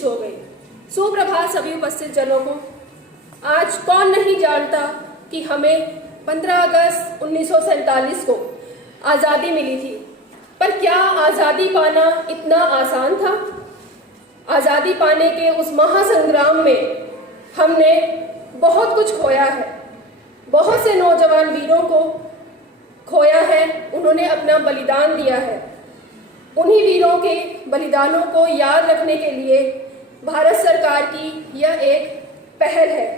Miss हो गई। सुप्रभात सभी उपस्थित जनों को। आज कौन नहीं जानता कि हमें 15 अगस्त 1947 को आज़ादी मिली थी, पर क्या आज़ादी पाना इतना आसान था? आज़ादी पाने के उस महासंग्राम में हमने बहुत कुछ खोया है, बहुत से नौजवान वीरों को खोया है, उन्होंने अपना बलिदान दिया है। उन्हीं वीरों के बलिदानों को याद रखने के लिए भारत सरकार की यह एक पहल है,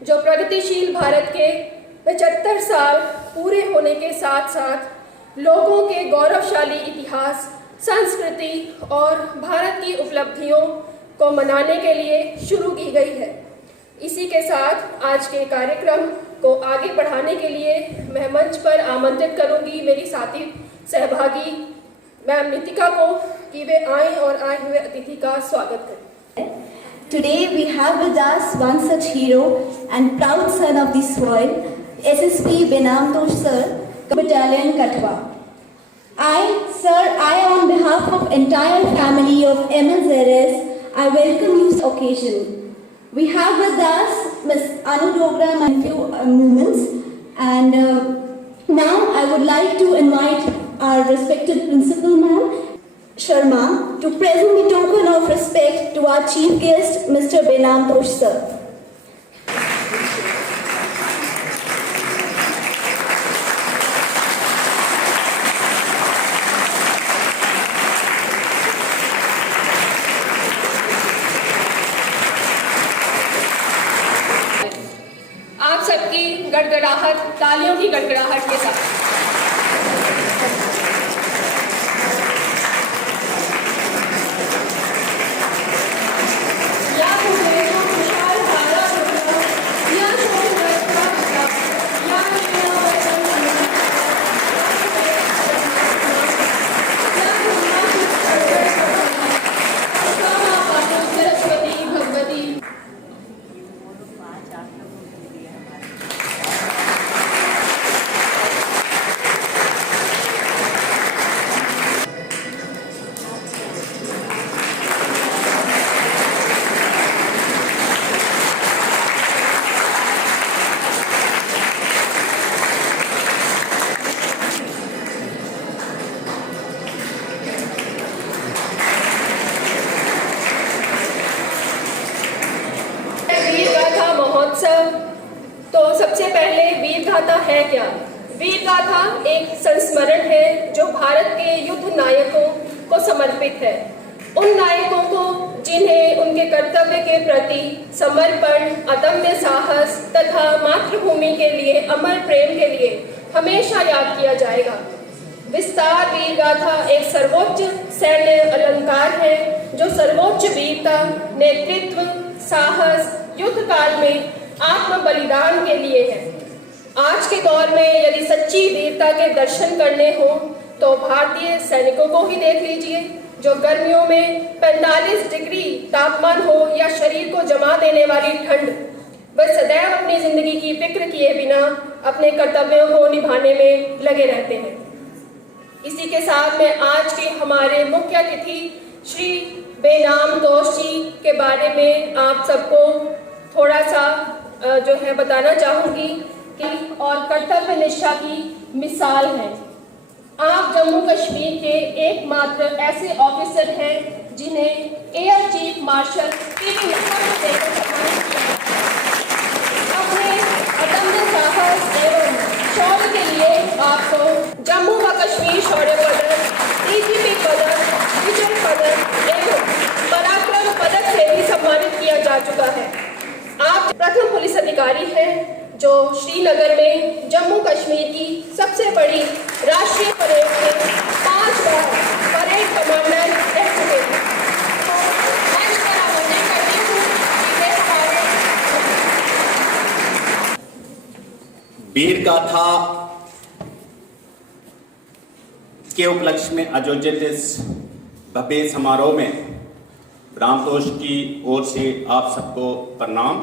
जो प्रगतिशील भारत के 75 साल पूरे होने के साथ साथ लोगों के गौरवशाली इतिहास, संस्कृति और भारत की उपलब्धियों को मनाने के लिए शुरू की गई है। इसी के साथ आज के कार्यक्रम को आगे बढ़ाने के लिए मैं मंच पर आमंत्रित करूंगी मेरी साथी सहभागी मैम नितिका को कि वे आएं और आए हुए अतिथि का स्वागत करें। Today we have with us one such hero and proud son of the soil, SSP Benam Tosh sir, Battalion Katwa. I on behalf of entire family of MLZS, I welcome you this occasion. We have with us Ms. Anu Dogra and few moments, and now I would like to invite our respected principal ma'am Sharma to present the token of respect to our chief guest Mr. Benam Tosh sir. आप सबकी गड़गड़ाहट, तालियों की गड़गड़ाहट के साथ तो सबसे पहले वीर गाथा है क्या? वीर गाथा एक संस्मरण है जो भारत के युद्ध नायकों को समर्पित है। उन नायकों को जिन्हें उनके कर्तव्य के प्रति समर्पण, अदम्य साहस तथा मातृभूमि के लिए अमर प्रेम के लिए हमेशा याद किया जाएगा। विस्तार वीर गाथा एक सर्वोच्च सैन्य अलंकार है जो सर्वोच्च वीरता, नेतृत्व, साहस, युद्ध काल में आत्म बलिदान के लिए है। आज के दौर में यदि सच्ची वीरता के दर्शन करने हो तो भारतीय सैनिकों को ही देख लीजिए, जो गर्मियों में 45 डिग्री तापमान हो या शरीर को जमा देने वाली ठंड, वह सदैव अपनी जिंदगी की फिक्र किए बिना अपने कर्तव्यों को निभाने में लगे रहते हैं। इसी के साथ मैं आज के हमारे मुख्य अतिथि श्री बेनाम तोश जी के बारे में आप सबको थोड़ा सा जो है बताना चाहूँगी कि और कर्तव्य निष्ठा की मिसाल है। आप जम्मू कश्मीर के एकमात्र ऐसे ऑफिसर हैं जिन्हें air chief marshal P V. Naravane से सम्मानित किया। अपने अदम्य साहस एवं शौर्य के लिए आपको जम्मू व कश्मीर शौर्य पदक, डीजीपी पदक, विजय पदक एवं पराक्रम पदक से भी सम्मानित किया जा चुका है। आप प्रथम पुलिस अधिकारी हैं जो श्रीनगर में जम्मू कश्मीर की सबसे बड़ी राष्ट्रीय परेड में 5 बार परेड कमांडर रह चुके हैं। वीर गाथा के उपलक्ष्य में आयोजित इस भव्य समारोह में राम तोश की ओर से आप सबको प्रणाम,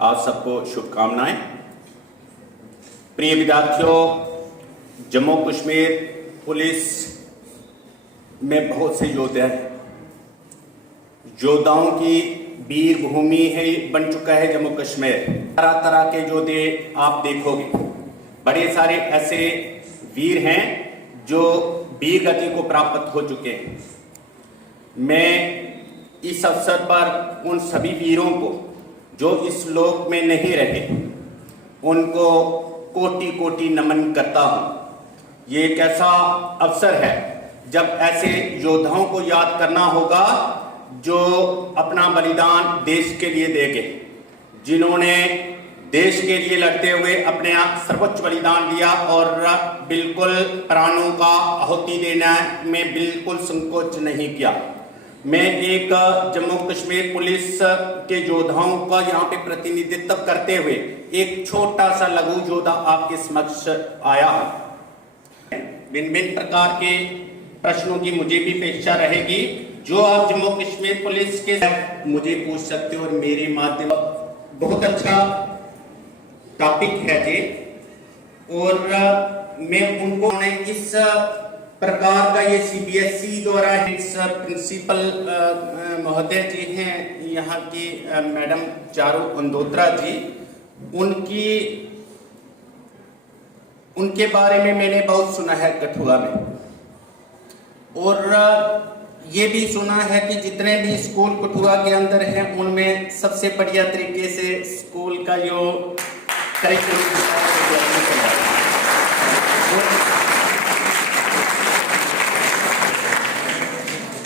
आप सबको शुभकामनाएं। प्रिय विद्यार्थियों, जम्मू कश्मीर पुलिस में बहुत से योद्धा हैं योद्धाओं की वीर भूमि है, बन चुका है जम्मू कश्मीर। तरह तरह के योद्धे आप देखोगे, बड़े सारे ऐसे वीर हैं जो वीर गति को प्राप्त हो चुके हैं। मैं इस अवसर पर उन सभी वीरों को जो इस लोक में नहीं रहे, उनको कोटि कोटि नमन करता हूं। ये एक ऐसा अवसर है जब ऐसे योद्धाओं को याद करना होगा जो अपना बलिदान देश के लिए देंगे, जिन्होंने देश के लिए लड़ते हुए अपने सर्वोच्च बलिदान दिया और बिल्कुल प्राणों का आहुति देने में बिल्कुल संकोच नहीं किया। मैं एक जम्मू कश्मीर पुलिस के योद्धाओं का यहाँ पे प्रतिनिधित्व करते हुए एक छोटा सा लघु योद्धा आपके समक्ष आया हूं। भिन्न भिन्न प्रकार के प्रश्नों की मुझे भी अपेक्षा रहेगी, जो आप जम्मू कश्मीर पुलिस के मुझे पूछ सकते हो और मेरे माध्यम। बहुत अच्छा टॉपिक है जी, और मैं उनको इस प्रकार का ये सीबीएसई द्वारा इस प्रिंसिपल महोदय जी हैं यहाँ की मैडम चारू अंदोत्रा जी, उनके बारे में मैंने बहुत सुना है कठुआ में, और ये भी सुना है कि जितने भी स्कूल कठुआ के अंदर हैं उनमें सबसे बढ़िया तरीके से स्कूल का जो करिकुलम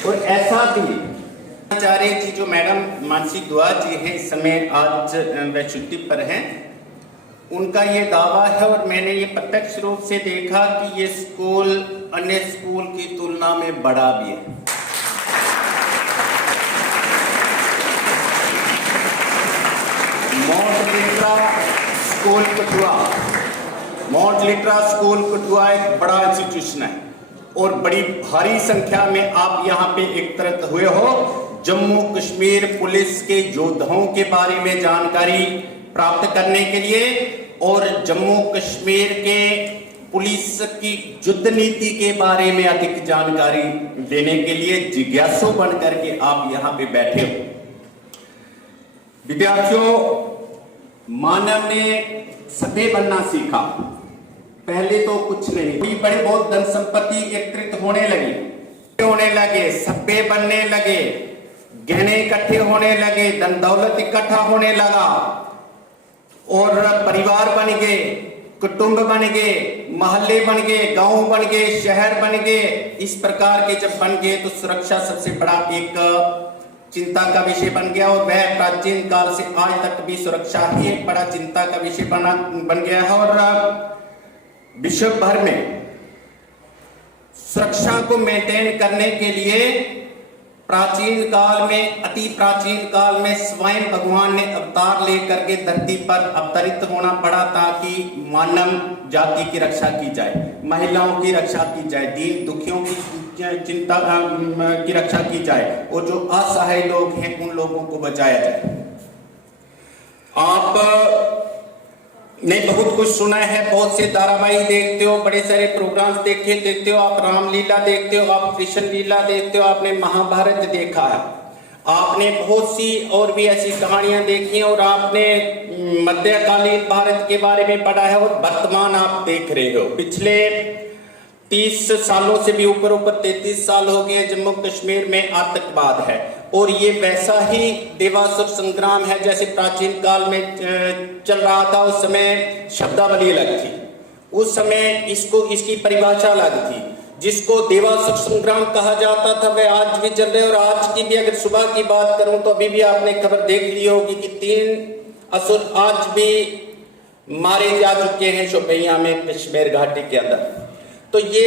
और ऐसा भी आचार्य जी जो मैडम मानसी दुआ जी हैं, इस समय आज वह छुट्टी पर हैं, उनका ये दावा है और मैंने ये प्रत्यक्ष रूप से देखा कि ये स्कूल अन्य स्कूल की तुलना में बड़ा भी है। माउंट लिट्रा स्कूल कठुआ एक बड़ा इंस्टीट्यूशन है और बड़ी भारी संख्या में आप यहाँ पे एकत्रित हुए हो जम्मू कश्मीर पुलिस के योद्धाओं के बारे में जानकारी प्राप्त करने के लिए और जम्मू कश्मीर के पुलिस की युद्ध नीति के बारे में अधिक जानकारी देने के लिए जिज्ञासु बन करके आप यहाँ पे बैठे हो। विद्यार्थियों, मानव ने सभ्य बनना सीखा। पहले तो कुछ नहीं, बड़े बहुत धन संपत्ति एकत्रित होने लगे, सभ्य बनने लगे, गहने इकट्ठे होने लगे, धन दौलत इकट्ठा होने लगा और परिवार बन गए, कुटुंब बन गए, मोहल्ले बन गए, गांव बन गए, शहर बन गए। इस प्रकार के जब बन गए तो सुरक्षा सबसे बड़ा एक चिंता का विषय बन गया और वह प्राचीन काल से आज तक भी सुरक्षा ही एक बड़ा चिंता का विषय बन गया है। और विश्व भर में सुरक्षा को मेंटेन करने के लिए प्राचीन काल में, अति प्राचीन काल में स्वयं भगवान ने अवतार लेकर के धरती पर अवतरित होना पड़ा ताकि मानव जाति की रक्षा की जाए, महिलाओं की रक्षा की जाए, दीन दुखियों की चिंता की रक्षा की जाए और जो असहाय लोग हैं उन लोगों को बचाया जाए। आप ने बहुत कुछ सुना है, बहुत से धारावाहिक देखते हो, बड़े सारे प्रोग्राम्स देखते हो, आप रामलीला देखते हो, आप कृष्ण लीला देखते हो, आपने महाभारत देखा है, आपने बहुत सी और भी ऐसी कहानियां देखी और आपने मध्यकालीन भारत के बारे में पढ़ा है और वर्तमान आप देख रहे हो। पिछले 30 सालों से भी ऊपर 33 साल हो गए जम्मू कश्मीर में आतंकवाद है और ये वैसा ही देवासुर संग्राम है जैसे प्राचीन काल में चल रहा था। उस समय शब्दावली अलग थी, उस समय इसकी परिभाषा अलग थी। जिसको देवासुर संग्राम कहा जाता था वह आज भी चल रहे और आज की भी अगर सुबह की बात करूं तो अभी भी आपने खबर देख ली होगी कि 3 असुर आज भी मारे जा चुके हैं शोपियां में, कश्मीर घाटी के अंदर। तो ये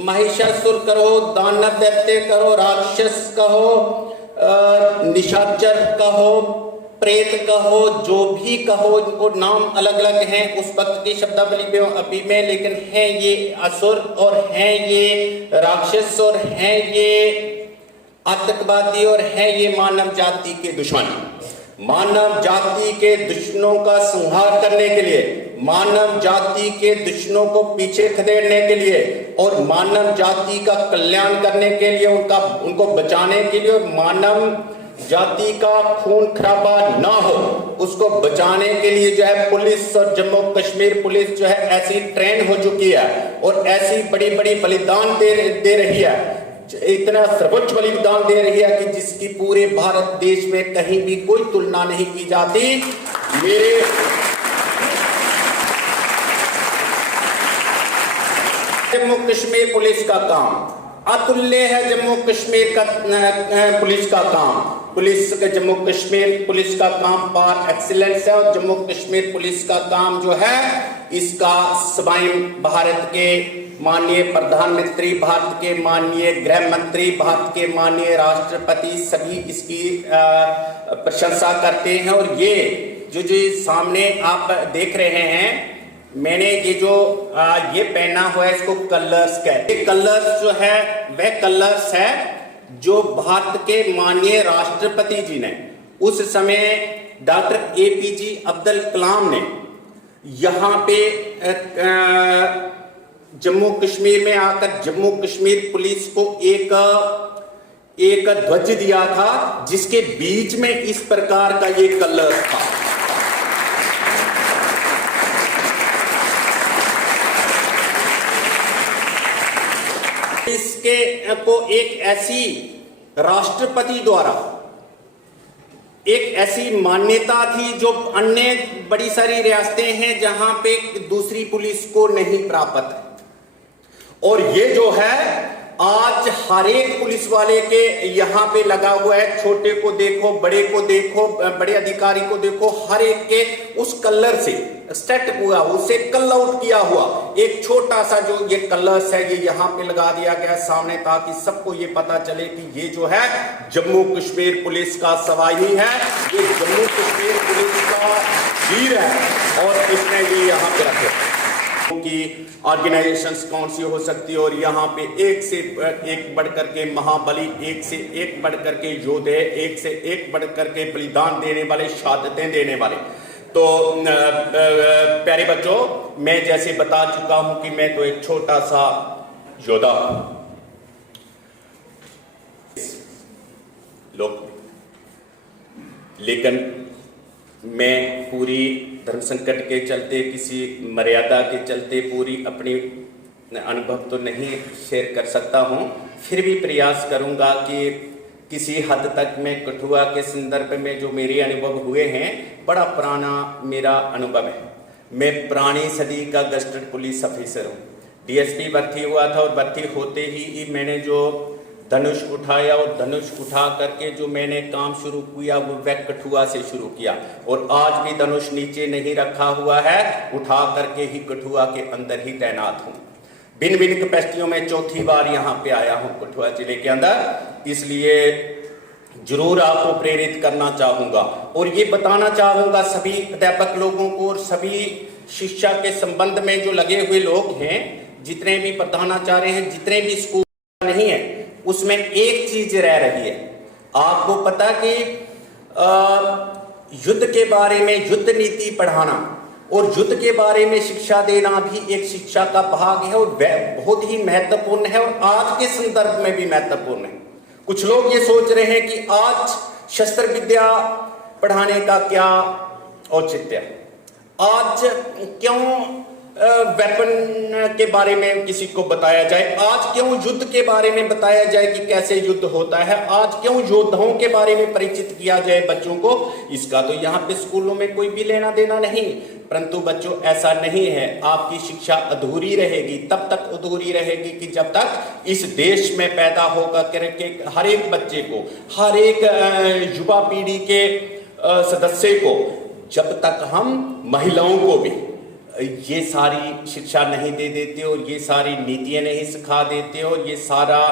महिषासुर कहो, दानव दैत्य कहो, राक्षस कहो, निशाचर कहो, प्रेत कहो, जो भी कहो, इनको नाम अलग अलग हैं उस वक्त की शब्दावली में अभी में, लेकिन हैं ये असुर और हैं ये राक्षस और हैं ये आतंकवादी और हैं ये मानव जाति के दुश्मन। मानव जाति के दुश्मनों का संहार करने के लिए, मानव जाति के दुश्मनों को पीछे खदेड़ने के लिए और मानव जाति का कल्याण करने के लिए, उनको बचाने के लिए, और मानव जाति का खून खराबा ना हो उसको बचाने के लिए जो है पुलिस और जम्मू कश्मीर पुलिस जो है ऐसी ट्रेन हो चुकी है और ऐसी बड़ी बड़ी बलिदान दे रही है, इतना सर्वोच्च बलिदान दे रही है कि जिसकी पूरे भारत देश में कहीं भी कोई तुलना नहीं की जाती। मेरे जम्मू कश्मीर पुलिस का काम अतुल्य है। जम्मू कश्मीर का पुलिस का काम, जम्मू कश्मीर पुलिस का काम पार एक्सीलेंस है और जम्मू कश्मीर पुलिस का काम जो है इसका स्वयं भारत के माननीय प्रधानमंत्री, भारत के माननीय गृह मंत्री, भारत के माननीय राष्ट्रपति सभी इसकी प्रशंसा करते हैं। और ये जो सामने आप देख रहे हैं, मैंने ये जो ये पहना हुआ है इसको कलर्स कहते हैं। कलर्स जो है वह कलर्स है जो भारत के माननीय राष्ट्रपति जी ने उस समय डॉक्टर एपीजे अब्दुल कलाम ने यहाँ पे जम्मू कश्मीर में आकर जम्मू कश्मीर पुलिस को एक ध्वज दिया था जिसके बीच में इस प्रकार का ये कलर्स था। इसके को एक ऐसी राष्ट्रपति द्वारा एक ऐसी मान्यता थी जो अन्य बड़ी सारी रियासतें हैं जहां पे दूसरी पुलिस को नहीं प्राप्त है। और ये जो है आज हर एक पुलिस वाले के यहाँ पे लगा हुआ है, छोटे को देखो, बड़े को देखो, बड़े अधिकारी को देखो, हर एक के उस कलर से सेट हुआ, उसे कल आउट किया हुआ एक छोटा सा जो ये कलर्स है ये यहाँ पे लगा दिया गया सामने, ताकि सबको ये पता चले कि ये जो है जम्मू कश्मीर पुलिस का सवाई है, ये जम्मू कश्मीर पुलिस का वीर है और इसने ये यहाँ पे रखे की ऑर्गेनाइजेशंस कौन सी हो सकती है। और यहाँ पे एक से एक बढ़कर के महाबली, एक से एक बढ़कर के योद्धे, एक से एक बढ़कर के बलिदान देने वाले, शहादतें देने वाले। तो प्यारे बच्चों, मैं जैसे बता चुका हूं कि मैं तो एक छोटा सा योद्धा लोग, लेकिन मैं पूरी धर्म संकट के चलते, किसी मर्यादा के चलते पूरी अपनी अनुभव तो नहीं शेयर कर सकता हूं, फिर भी प्रयास करूंगा कि किसी हद तक मैं कठुआ के संदर्भ में जो मेरे अनुभव हुए हैं, बड़ा पुराना मेरा अनुभव है। मैं पुरानी सदी का गस्टेड पुलिस ऑफिसर हूँ। डीएसपी भर्ती हुआ था और भर्ती होते ही मैंने जो धनुष उठाया और धनुष उठा करके जो मैंने काम शुरू किया वो वह कठुआ से शुरू किया और आज भी धनुष नीचे नहीं रखा हुआ है, उठा करके ही कठुआ के अंदर ही तैनात हूँ। भिन्न भिन्न कैपेसिटियों में चौथी बार यहाँ पे आया हूँ कठुआ जिले के अंदर, इसलिए जरूर आपको प्रेरित करना चाहूँगा और ये बताना चाहूँगा सभी अध्यापक लोगों को और सभी शिक्षा के संबंध में जो लगे हुए लोग हैं, जितने भी प्रधानाचार्य हैं, जितने भी स्कूल नहीं है, उसमें एक चीज रह रही है। आपको पता कि युद्ध के बारे में युद्ध नीति पढ़ाना और युद्ध के बारे में शिक्षा देना भी एक शिक्षा का भाग है और बहुत ही महत्वपूर्ण है और आज के संदर्भ में भी महत्वपूर्ण है। कुछ लोग ये सोच रहे हैं कि आज शस्त्र विद्या पढ़ाने का क्या औचित्य है, आज क्यों वेपन के बारे में किसी को बताया जाए, आज क्यों युद्ध के बारे में बताया जाए कि कैसे युद्ध होता है, आज क्यों योद्धाओं के बारे में परिचित किया जाए बच्चों को, इसका तो यहाँ पे स्कूलों में कोई भी लेना देना नहीं। परंतु बच्चों ऐसा नहीं है, आपकी शिक्षा अधूरी रहेगी, तब तक अधूरी रहेगी कि जब तक इस देश में पैदा होगा करके हर एक बच्चे को, हर एक युवा पीढ़ी के सदस्य को, जब तक हम महिलाओं को भी ये सारी शिक्षा नहीं दे देते और ये सारी नीतियाँ नहीं सिखा देते और ये सारा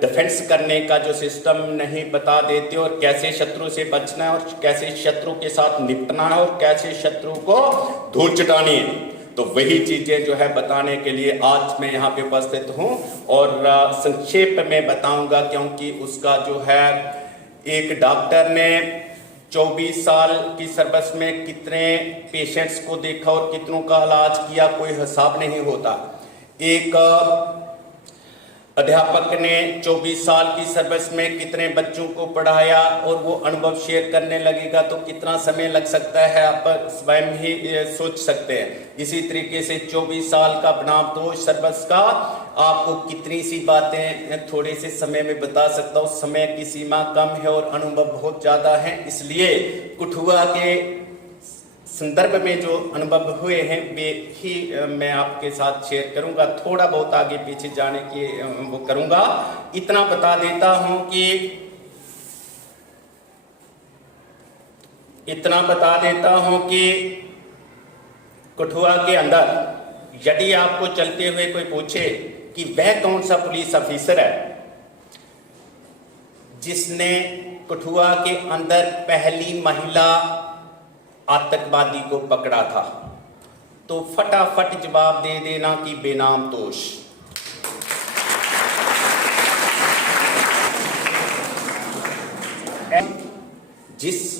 डिफेंस करने का जो सिस्टम नहीं बता देते और कैसे शत्रु से बचना है और कैसे शत्रु के साथ निपटना है और कैसे शत्रु को धूल चटानी है, तो वही चीज़ें जो है बताने के लिए आज मैं यहाँ पे उपस्थित हूँ और संक्षेप में बताऊँगा, क्योंकि उसका जो है एक डॉक्टर ने 24 साल की सर्विस में कितने पेशेंट्स को देखा और कितनों का इलाज किया, कोई हिसाब नहीं होता। एक अध्यापक ने 24 साल की सर्विस में कितने बच्चों को पढ़ाया और वो अनुभव शेयर करने लगेगा तो कितना समय लग सकता है, आप स्वयं ही सोच सकते हैं। इसी तरीके से 24 साल का बनाम तो सर्विस का आपको कितनी सी बातें थोड़े से समय में बता सकता हूँ। समय की सीमा कम है और अनुभव बहुत ज़्यादा है, इसलिए कठुआ के संदर्भ में जो अनुभव हुए हैं वे ही मैं आपके साथ शेयर करूंगा। थोड़ा बहुत आगे पीछे जाने की वो करूंगा। इतना बता देता हूं कि कठुआ के अंदर यदि आपको चलते हुए कोई पूछे कि वह कौन सा पुलिस ऑफिसर है जिसने कठुआ के अंदर पहली महिला आतंकवादी को पकड़ा था, तो फटाफट जवाब दे देना कि बेनाम तोश।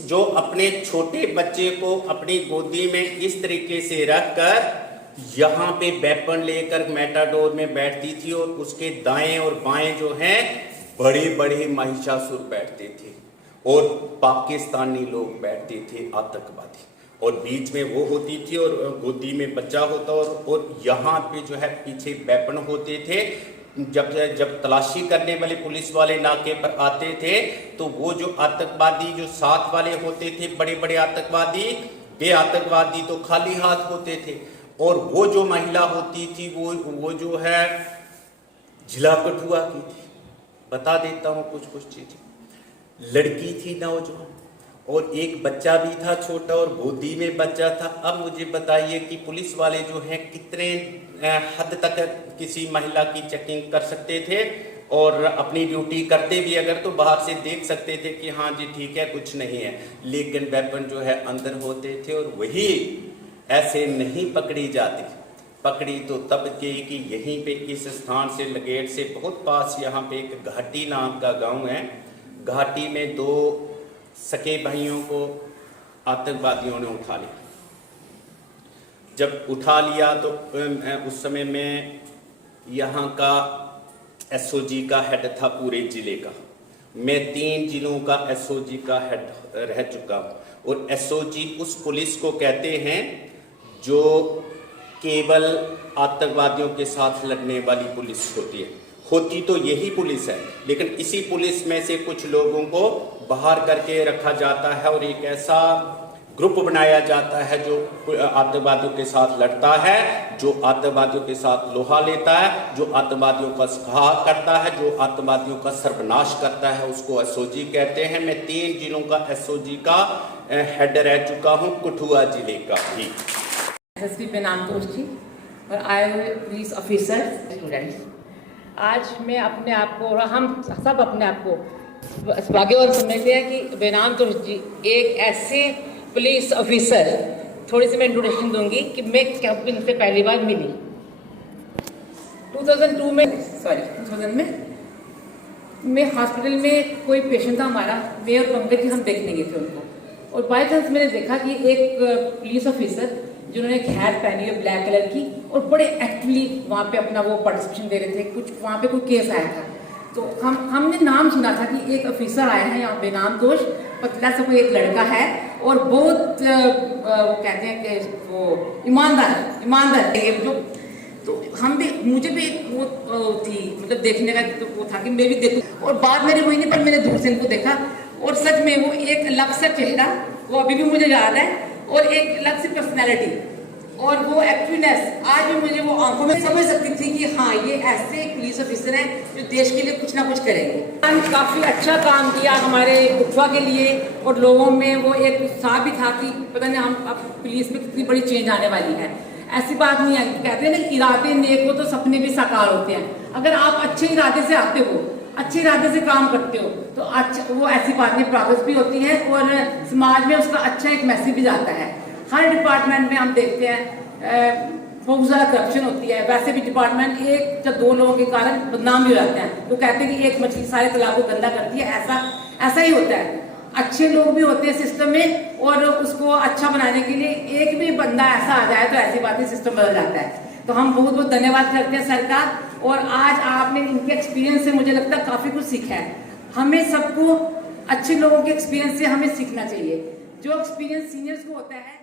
जो अपने छोटे बच्चे को अपनी गोदी में इस तरीके से रखकर यहाँ पे वेपन लेकर मेटाडोर में बैठती थी और उसके दाएं और बाएं जो हैं बड़े बड़े महिषासुर बैठते थे और पाकिस्तानी लोग बैठते थे आतंकवादी, और बीच में वो होती थी और गोदी में बच्चा होता और यहाँ पे जो है पीछे वेपन होते थे। जब तलाशी करने वाले पुलिस वाले नाके पर आते थे तो वो जो आतंकवादी जो साथ वाले होते थे, बड़े बड़े आतंकवादी, वे आतंकवादी तो खाली हाथ होते थे, और वो जो महिला होती थी वो जो है जिला कठुआ की थी। बता देता हूँ कुछ चीजें। लड़की थी नौजवान और एक बच्चा भी था छोटा और गोदी में बच्चा था। अब मुझे बताइए कि पुलिस वाले जो हैं कितने हद तक किसी महिला की चेकिंग कर सकते थे, और अपनी ड्यूटी करते भी अगर तो बाहर से देख सकते थे कि हाँ जी ठीक है कुछ नहीं है, लेकिन वेपन जो है अंदर होते थे और वही ऐसे नहीं पकड़ी जाती। पकड़ी तो तब की कि यहीं पे इस स्थान से लगेट से बहुत पास यहाँ पे एक घाटी नाम का गांव है। घाटी में दो सके भाइयों को आतंकवादियों ने उठा लिया। जब उठा लिया तो उस समय में यहाँ का एसओजी का हेड था पूरे जिले का। मैं 3 जिलों का एसओजी का हेड रह चुका हूँ, और एसओजी उस पुलिस को कहते हैं जो केवल आतंकवादियों के साथ लड़ने वाली पुलिस होती है। होती तो यही पुलिस है, लेकिन इसी पुलिस में से कुछ लोगों को बाहर करके रखा जाता है और एक ऐसा ग्रुप बनाया जाता है जो आतंकवादियों के साथ लड़ता है, जो आतंकवादियों के साथ लोहा लेता है, जो आतंकवादियों का सहारा करता है, जो आतंकवादियों का सर्वनाश करता है, उसको एसओजी कहते हैं। मैं 3 जिलों का एसओजी का हेड रह चुका हूँ, कठुआ जिले का भी। एसएसपी बेनाम तोश जी और आए हुए पुलिस ऑफिसर स्टूडेंट्स, आज मैं अपने आप को और हम सब अपने आप को भाग्यवान समझते हैं कि बेनाम तोश जी एक ऐसे पुलिस ऑफिसर, थोड़ी सी मैं इंट्रोडक्शन दूंगी कि मैं कब इनसे पहली बार मिली। 2002 में मैं हॉस्पिटल में कोई पेशेंट था हमारा, मैं और पंकज जी हम देखने गए थे उनको, और बाय चांस मैंने देखा कि एक पुलिस ऑफिसर जिन्होंने एक हैट पहनी है ब्लैक कलर की और बड़े एक्टिवली वहाँ पे अपना वो पार्टिसिपेशन दे रहे थे। कुछ वहाँ पे कोई केस आया था तो हमने नाम सुना था कि एक ऑफिसर आया है यहाँ बेनाम तोश, पतला सा कोई एक लड़का है और बहुत वो कहते हैं कि वो ईमानदार जो, तो हम भी, मुझे भी वो थी मतलब देखने का तो वो था कि मैं भी देखूं, और बाद मेरे महीने पर मैंने दूर से इनको देखा और सच में वो एक अलग सा चेहरा वो अभी भी मुझे याद है, और एक अलग सी पर्सनैलिटी और वो एक्टिवनेस आज भी मुझे वो आंखों में समझ सकती थी कि हाँ ये ऐसे पुलिस ऑफिसर हैं जो देश के लिए कुछ ना कुछ करेंगे। काफ़ी अच्छा काम किया हमारे कठुआ के लिए और लोगों में वो एक उत्साह भी था कि पता नहीं हम अब पुलिस में कितनी बड़ी चेंज आने वाली है। ऐसी बात नहीं है, कहते हैं ना इरादे नेक हो तो सपने भी साकार होते हैं। अगर आप अच्छे इरादे से आते हो, अच्छे इरादे से काम करते हो तो अच्छा वो ऐसी बात नहीं प्रोग्रेस भी होती है और समाज में उसका अच्छा एक मैसेज भी जाता है। हर डिपार्टमेंट में हम देखते हैं बहुत ज़्यादा करप्शन होती है, वैसे भी डिपार्टमेंट 1 या 2 लोगों के कारण बदनाम भी हो जाते हैं। वो कहते हैं कि एक मछली सारे तालाब को गंदा करती है, ऐसा ही होता है। अच्छे लोग भी होते हैं सिस्टम में, और उसको अच्छा बनाने के लिए एक भी बंदा ऐसा आ जाए तो ऐसी बात है सिस्टम बदल जाता है। तो हम बहुत बहुत धन्यवाद करते हैं सरकार, और आज आपने इनके एक्सपीरियंस से मुझे लगता है काफी कुछ सीखा है। हमें सबको अच्छे लोगों के एक्सपीरियंस से हमें सीखना चाहिए, जो एक्सपीरियंस सीनियर्स को होता है।